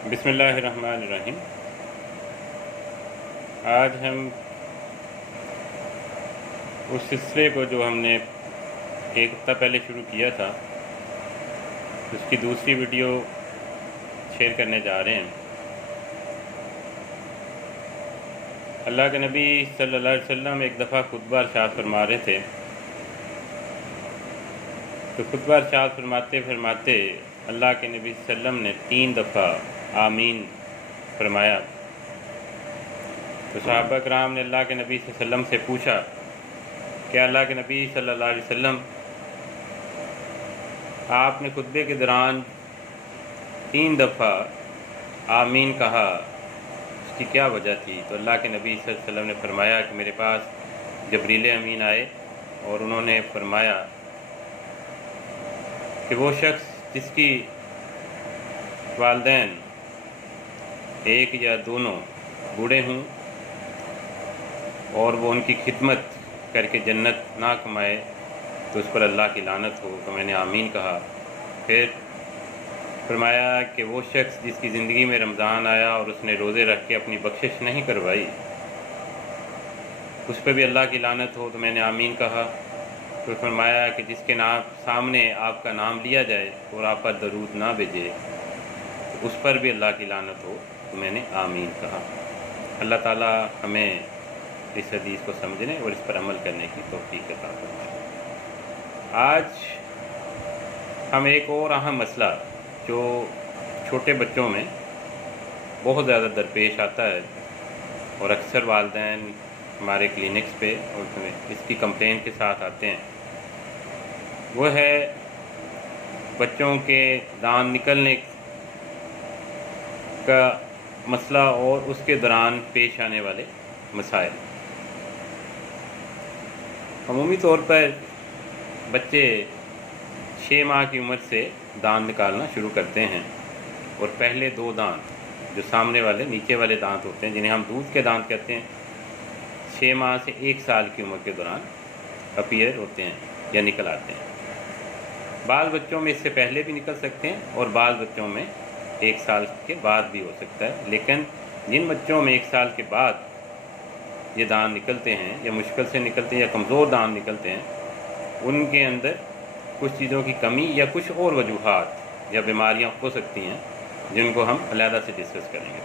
بسم اللہ الرحمن الرحیم۔ آج ہم اس سلسلے کو جو ہم نے ایک ہفتہ پہلے شروع کیا تھا اس کی دوسری ویڈیو شیئر کرنے جا رہے ہیں۔ اللہ کے نبی صلی اللہ علیہ وسلم ایک دفعہ خطبہ ارشاد فرما رہے تھے، تو خطبہ ارشاد فرماتے اللہ کے نبی صلی اللہ علیہ وسلم نے 3 دفعہ آمین فرمایا۔ تو صحابہ کرام نے اللہ کے نبی صلی اللہ علیہ وسلم سے پوچھا کہ اللہ کے نبی صلی اللہ علیہ وسلم، آپ نے خطبے کے دوران 3 دفعہ آمین کہا، اس کی کیا وجہ تھی؟ تو اللہ کے نبی صلی اللہ علیہ وسلم نے فرمایا کہ میرے پاس جبریل امین آئے اور انہوں نے فرمایا کہ وہ شخص جس کی والدین ایک یا دونوں بوڑھے ہوں اور وہ ان کی خدمت کر کے جنت نہ کمائے تو اس پر اللہ کی لعنت ہو۔ تو میں نے آمین کہا۔ پھر فرمایا کہ وہ شخص جس کی زندگی میں رمضان آیا اور اس نے روزے رکھ کے اپنی بخشش نہیں کروائی، اس پہ بھی اللہ کی لعنت ہو۔ تو میں نے آمین کہا۔ پھر فرمایا کہ جس کے نام سامنے آپ کا نام لیا جائے اور آپ پر درود نہ بھیجے تو اس پر بھی اللہ کی لعنت ہو۔ تو میں نے آمین کہا۔ اللہ تعالیٰ ہمیں اس حدیث کو سمجھنے اور اس پر عمل کرنے کی توفیق عطا فرمائے۔ آج ہم ایک اور اہم مسئلہ جو چھوٹے بچوں میں بہت زیادہ درپیش آتا ہے اور اکثر والدین ہمارے کلینکس پہ اور اس کی کمپلین کے ساتھ آتے ہیں، وہ ہے بچوں کے دانت نکلنے کا مسئلہ اور اس کے دوران پیش آنے والے مسائل۔ عمومی طور پر بچے 6 ماہ کی عمر سے دانت نکالنا شروع کرتے ہیں، اور پہلے 2 دانت جو سامنے والے نیچے والے دانت ہوتے ہیں جنہیں ہم دودھ کے دانت کہتے ہیں، 6 ماہ سے 1 سال کی عمر کے دوران اپیئر ہوتے ہیں یا نکل آتے ہیں۔ بعض بچوں میں اس سے پہلے بھی نکل سکتے ہیں اور بعض بچوں میں 1 سال کے بعد بھی ہو سکتا ہے، لیکن جن بچوں میں 1 سال کے بعد یہ دانت نکلتے ہیں یا مشکل سے نکلتے ہیں یا کمزور دانت نکلتے ہیں، ان کے اندر کچھ چیزوں کی کمی یا کچھ اور وجوہات یا بیماریاں ہو سکتی ہیں جن کو ہم علیحدہ سے ڈسکس کریں گے۔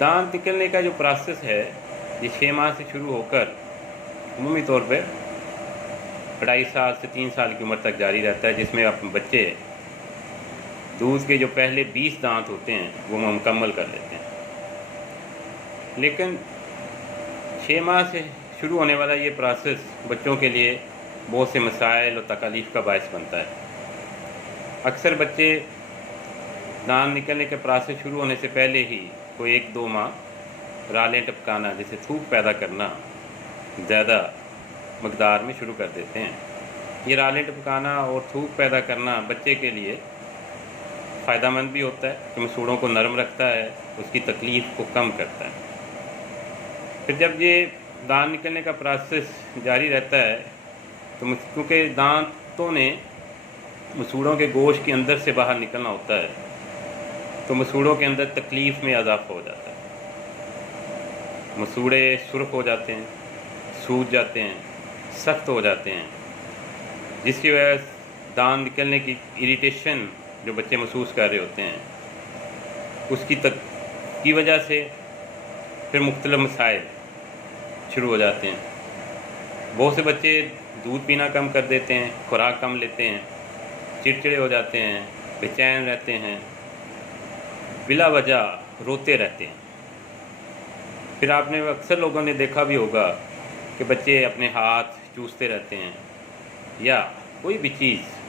دانت نکلنے کا جو پروسیس ہے یہ 6 ماہ سے شروع ہو کر عمومی طور پہ 2.5 سال سے 3 سال کی عمر تک جاری رہتا ہے، جس میں بچے دودھ کے جو پہلے 20 دانت ہوتے ہیں وہ مکمل کر لیتے ہیں۔ لیکن 6 ماہ سے شروع ہونے والا یہ پروسیس بچوں کے لیے بہت سے مسائل اور تکالیف کا باعث بنتا ہے۔ اکثر بچے دانت نکلنے کے پروسیس شروع ہونے سے پہلے ہی کوئی 1-2 ماہ رالیں ٹپکانا جیسے تھوک پیدا کرنا زیادہ مقدار میں شروع کر دیتے ہیں۔ یہ رالیں ٹپکانا اور تھوک پیدا کرنا بچے کے لیے فائدہ مند بھی ہوتا ہے کہ مسوڑوں کو نرم رکھتا ہے، اس کی تکلیف کو کم کرتا ہے۔ پھر جب یہ دانت نکلنے کا پروسیس جاری رہتا ہے تو کیونکہ دانتوں نے مسوڑوں کے گوشت کے اندر سے باہر نکلنا ہوتا ہے تو مسوڑوں کے اندر تکلیف میں اضافہ ہو جاتا ہے، مسوڑے سرخ ہو جاتے ہیں، سوج جاتے ہیں، سخت ہو جاتے ہیں، جس کی وجہ سے دانت نکلنے کی اریٹیشن جو بچے محسوس کر رہے ہوتے ہیں اس کی وجہ سے پھر مختلف مسائل شروع ہو جاتے ہیں۔ بہت سے بچے دودھ پینا کم کر دیتے ہیں، خوراک کم لیتے ہیں، چڑچڑے ہو جاتے ہیں، بے چین رہتے ہیں، بلا وجہ روتے رہتے ہیں۔ پھر آپ نے اکثر لوگوں نے دیکھا بھی ہوگا کہ بچے اپنے ہاتھ چوستے رہتے ہیں، یا کوئی بھی چیز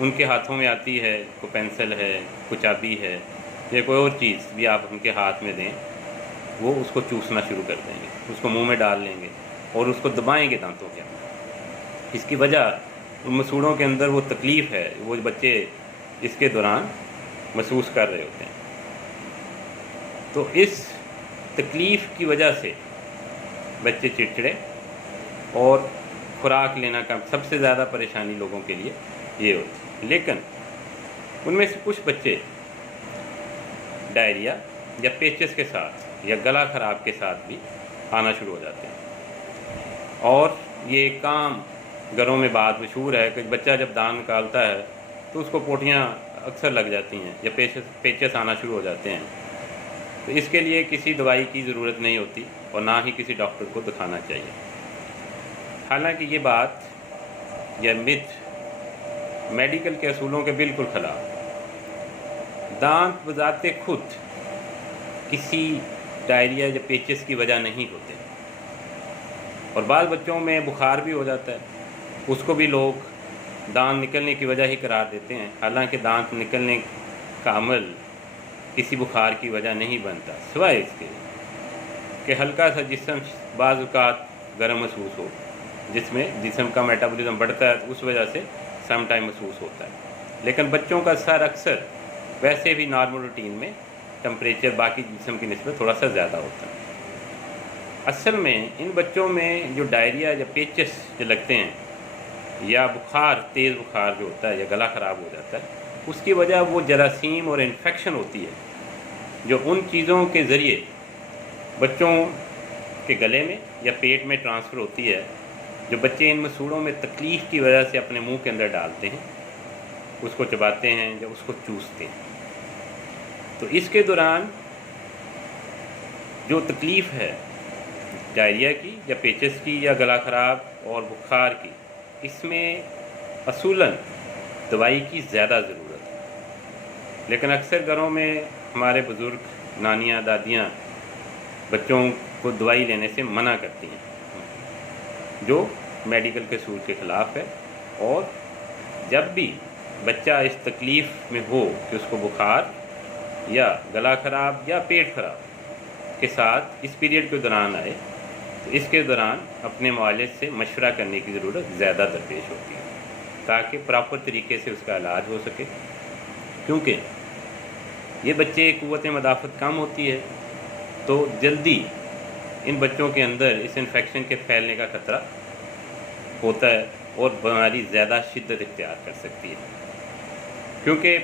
ان کے ہاتھوں میں آتی ہے، کوئی پینسل ہے، کوئی چابی ہے یا کوئی اور چیز بھی آپ ان کے ہاتھ میں دیں، وہ اس کو چوسنا شروع کر دیں گے، اس کو منہ میں ڈال لیں گے اور اس کو دبائیں گے دانتوں کے اندر۔ اس کی وجہ ان مسوڑوں کے اندر وہ تکلیف ہے وہ بچے اس کے دوران محسوس کر رہے ہوتے ہیں۔ تو اس تکلیف کی وجہ سے بچے چڑچڑے اور خوراک لینا کا سب سے زیادہ پریشانی لوگوں کے لیے یہ ہوتی ہے۔ لیکن ان میں سے کچھ بچے ڈائریا یا پیچز کے ساتھ یا گلا خراب کے ساتھ بھی آنا شروع ہو جاتے ہیں، اور یہ ایک عام گھروں میں بات مشہور ہے کہ بچہ جب دانت نکالتا ہے تو اس کو پوٹیاں اکثر لگ جاتی ہیں یا پیچز آنا شروع ہو جاتے ہیں. تو اس کے لیے کسی دوائی کی ضرورت نہیں ہوتی اور نہ ہی کسی ڈاکٹر کو دکھانا چاہیے. حالانکہ یہ بات یا متھ میڈیکل کے اصولوں کے بالکل خلاف. دانت بذات خود کسی ڈائریا یا پیچز کی وجہ نہیں ہوتے، اور بعض بچوں میں بخار بھی ہو جاتا ہے، اس کو بھی لوگ دانت نکلنے کی وجہ ہی قرار دیتے ہیں، حالانکہ دانت نکلنے کا عمل کسی بخار کی وجہ نہیں بنتا، سوائے اس کے کہ ہلکا سا جسم بعض اوقات گرم محسوس ہو، جس میں جسم کا میٹابولزم بڑھتا ہے، تو اس وجہ سے سم ٹائم محسوس ہوتا ہے. لیکن بچوں کا سر اکثر ویسے بھی نارمل روٹین میں ٹمپریچر باقی جسم کی نسبت تھوڑا سا زیادہ ہوتا ہے. اصل میں ان بچوں میں جو ڈائریا یا پیچز جو لگتے ہیں یا بخار، تیز بخار جو ہوتا ہے یا گلا خراب ہو جاتا ہے، اس کی وجہ وہ جراثیم اور انفیکشن ہوتی ہے جو ان چیزوں کے ذریعے بچوں کے گلے میں یا پیٹ میں ٹرانسفر ہوتی ہے، جو بچے ان مسوڑوں میں تکلیف کی وجہ سے اپنے منہ کے اندر ڈالتے ہیں، اس کو چباتے ہیں یا اس کو چوستے ہیں. تو اس کے دوران جو تکلیف ہے ڈائریا کی یا پیچز کی یا گلا خراب اور بخار کی، اس میں اصولاً دوائی کی زیادہ ضرورت ہے. لیکن اکثر گھروں میں ہمارے بزرگ نانیاں دادیاں بچوں کو دوائی لینے سے منع کرتی ہیں، جو میڈیکل کے اصول کے خلاف ہے. اور جب بھی بچہ اس تکلیف میں ہو کہ اس کو بخار یا گلا خراب یا پیٹ خراب کے ساتھ اس پیریڈ کے دوران آئے، تو اس کے دوران اپنے معالج سے مشورہ کرنے کی ضرورت زیادہ درپیش ہوتی ہے تاکہ پراپر طریقے سے اس کا علاج ہو سکے. کیونکہ یہ بچے قوت مدافعت کم ہوتی ہے تو جلدی ان بچوں کے اندر اس انفیکشن کے پھیلنے کا خطرہ ہوتا ہے اور بیماری زیادہ شدت اختیار کر سکتی ہے. کیونکہ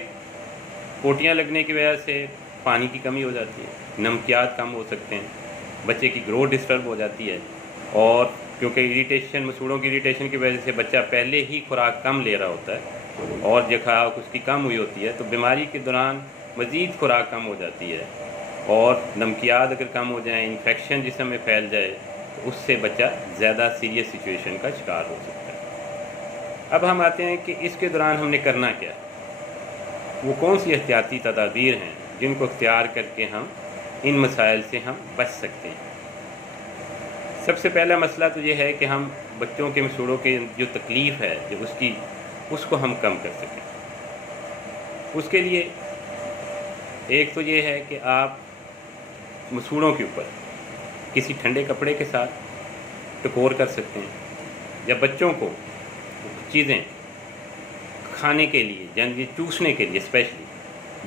پوٹیاں لگنے کی وجہ سے پانی کی کمی ہو جاتی ہے، نمکیات کم ہو سکتے ہیں، بچے کی گروتھ ڈسٹرب ہو جاتی ہے، اور کیونکہ اریٹیشن، مسوڑوں کی اریٹیشن کی وجہ سے بچہ پہلے ہی خوراک کم لے رہا ہوتا ہے اور جو خوراک اس کی کم ہوئی ہوتی ہے، تو بیماری کے دوران مزید خوراک کم ہو جاتی ہے، اور نمکیات اگر کم ہو جائیں، انفیکشن جسم میں پھیل جائے، تو اس سے بچہ زیادہ سیریس سچویشن کا شکار ہو سکتا ہے. اب ہم آتے ہیں کہ اس کے دوران ہم نے کرنا کیا ہے، وہ کون سی احتیاطی تدابیر ہیں جن کو اختیار کر کے ہم ان مسائل سے ہم بچ سکتے ہیں. سب سے پہلا مسئلہ تو یہ ہے کہ ہم بچوں کے مسوڑوں کے جو تکلیف ہے جو اس کو ہم کم کر سکیں. اس کے لیے ایک تو یہ ہے کہ آپ مسوڑوں کے اوپر کسی ٹھنڈے کپڑے کے ساتھ ٹکور کر سکتے ہیں، یا بچوں کو چیزیں کھانے کے لیے یعنی چوسنے کے لیے اسپیشلی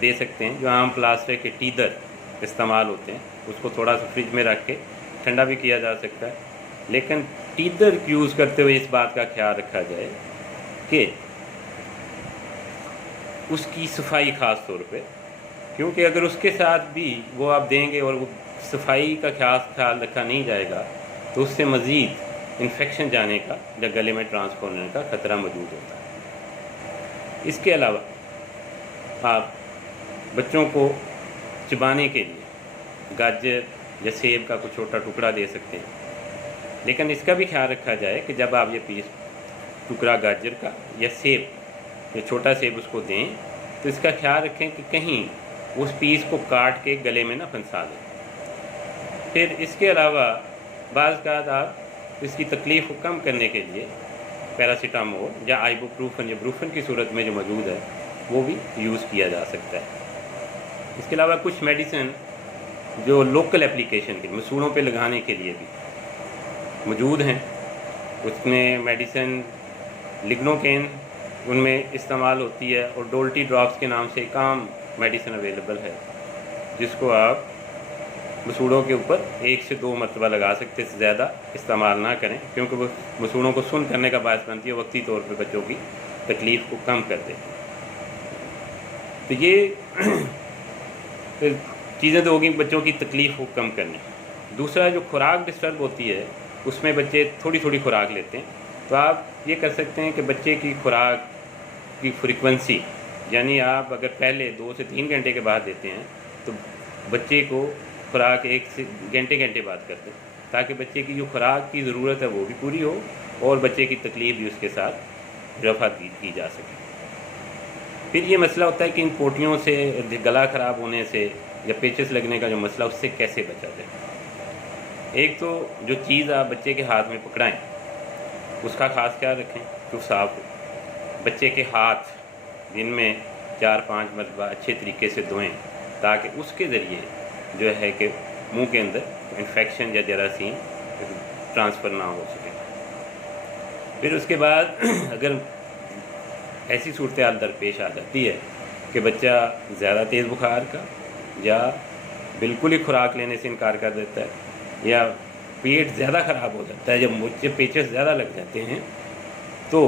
دے سکتے ہیں، جو عام پلاسٹک کے ٹیدر استعمال ہوتے ہیں، اس کو تھوڑا سا فریج میں رکھ کے ٹھنڈا بھی کیا جا سکتا ہے. لیکن ٹیدر یوز کرتے ہوئے اس بات کا خیال رکھا جائے کہ اس کی صفائی خاص طور پہ، کیونکہ اگر اس کے ساتھ بھی وہ آپ دیں گے اور وہ صفائی کا خیال رکھا نہیں جائے گا تو اس سے مزید انفیکشن جانے کا یا گلے میں ٹرانسفر ہونے کا خطرہ موجود ہوتا ہے. اس کے علاوہ آپ بچوں کو چبانے کے لیے گاجر یا سیب کا کچھ چھوٹا ٹکڑا دے سکتے ہیں، لیکن اس کا بھی خیال رکھا جائے کہ جب آپ یہ ٹکڑا گاجر کا یا سیب یا چھوٹا سیب اس کو دیں تو اس کا خیال رکھیں کہ کہیں اس پیس کو کاٹ کے گلے میں نہ پھنسا دیں. پھر اس کے علاوہ بعض اوقات آپ اس کی تکلیف کو کم کرنے کے لیے پیراسیٹامول یا آئیبوپروفن یا بروفن کی صورت میں جو موجود ہے وہ بھی یوز کیا جا سکتا ہے. اس کے علاوہ کچھ میڈیسن جو لوکل اپلیکیشن کے مسوڑوں پہ لگانے کے لیے بھی موجود ہیں. اس میں میڈیسن لگنوکین ان میں استعمال ہوتی ہے، اور ڈولٹی ڈراپس کے نام سے ایک عام میڈیسن اویلیبل ہے جس کو آپ مسوڑوں کے اوپر 1 سے 2 مرتبہ لگا سکتے، اس سے زیادہ استعمال نہ کریں کیونکہ وہ مسوڑوں کو سن کرنے کا باعث بنتی ہے، وقتی طور پہ بچوں کی تکلیف کو کم کر دیتی ہے. تو یہ چیزیں تو ہوگی بچوں کی تکلیف کو کم کرنے. دوسرا جو خوراک ڈسٹرب ہوتی ہے اس میں بچے تھوڑی تھوڑی خوراک لیتے ہیں. تو آپ یہ کر سکتے ہیں کہ بچے کی خوراک کی فریکوینسی، یعنی آپ اگر پہلے 2 سے 3 گھنٹے کے بعد دیتے ہیں تو بچے کو خوراک 1 سے گھنٹے بعد کرتے ہیں، تاکہ بچے کی جو خوراک کی ضرورت ہے وہ بھی پوری ہو اور بچے کی تکلیف بھی اس کے ساتھ رفع کی جا سکے. پھر یہ مسئلہ ہوتا ہے کہ ان پوٹیوں سے، گلا خراب ہونے سے یا پیچس لگنے کا جو مسئلہ، اس سے کیسے بچا جائے. ایک تو جو چیز آپ بچے کے ہاتھ میں پکڑائیں اس کا خاص خیال رکھیں کہ وہ صاف ہو. بچے کے ہاتھ دن میں 4-5 مرتبہ اچھے طریقے سے دھوئیں، تاکہ اس کے ذریعے جو ہے کہ منہ کے اندر انفیکشن یا جراثیم ٹرانسفر نہ ہو سکے. پھر اس کے بعد اگر ایسی صورتحال درپیش آ جاتی ہے کہ بچہ زیادہ تیز بخار کا یا بالکل ہی خوراک لینے سے انکار کر دیتا ہے یا پیٹ زیادہ خراب ہو جاتا ہے، جب مجھے پیچس زیادہ لگ جاتے ہیں تو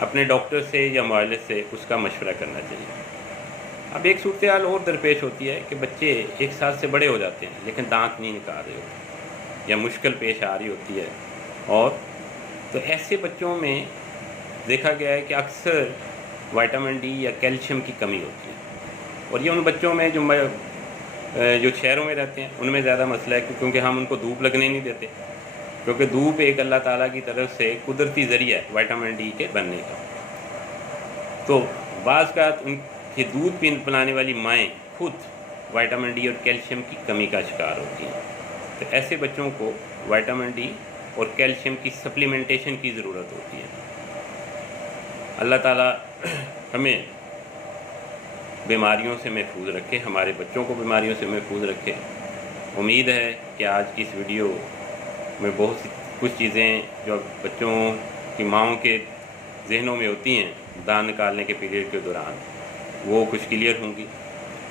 اپنے ڈاکٹر سے یا معالج سے اس کا مشورہ کرنا چاہیے. اب ایک صورتحال اور درپیش ہوتی ہے کہ بچے 1 سال سے بڑے ہو جاتے ہیں لیکن دانت نہیں نکال رہے ہوتے یا مشکل پیش آ رہی ہوتی ہے، اور تو ایسے بچوں میں دیکھا گیا ہے کہ اکثر وائٹامن ڈی یا کیلشیم کی کمی ہوتی ہے. اور یہ ان بچوں میں جو شہروں میں رہتے ہیں ان میں زیادہ مسئلہ ہے، کیونکہ ہم ان کو دھوپ لگنے نہیں دیتے، کیونکہ دھوپ ایک اللہ تعالیٰ کی طرف سے قدرتی ذریعہ ہے وائٹامن ڈی کے بننے کا. تو بعض کا ان کے دودھ پلانے والی مائیں خود وائٹامن ڈی اور کیلشیم کی کمی کا شکار ہوتی ہیں. تو ایسے بچوں کو وائٹامن ڈی اور کیلشیم کی سپلیمنٹیشن کی ضرورت ہوتی ہے. اللہ تعالیٰ ہمیں بیماریوں سے محفوظ رکھے، ہمارے بچوں کو بیماریوں سے محفوظ رکھے. امید ہے کہ آج کی اس ویڈیو میں بہت سی کچھ چیزیں جو بچوں کی ماؤں کے ذہنوں میں ہوتی ہیں دانت نکالنے کے پیریڈ کے دوران، وہ کچھ کلیئر ہوں گی.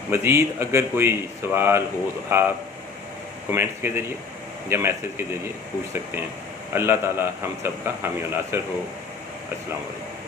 مزید اگر کوئی سوال ہو تو آپ کمنٹس کے ذریعے یا میسیج کے ذریعے پوچھ سکتے ہیں. اللہ تعالی ہم سب کا حامی و ناصر ہو. السلام علیکم.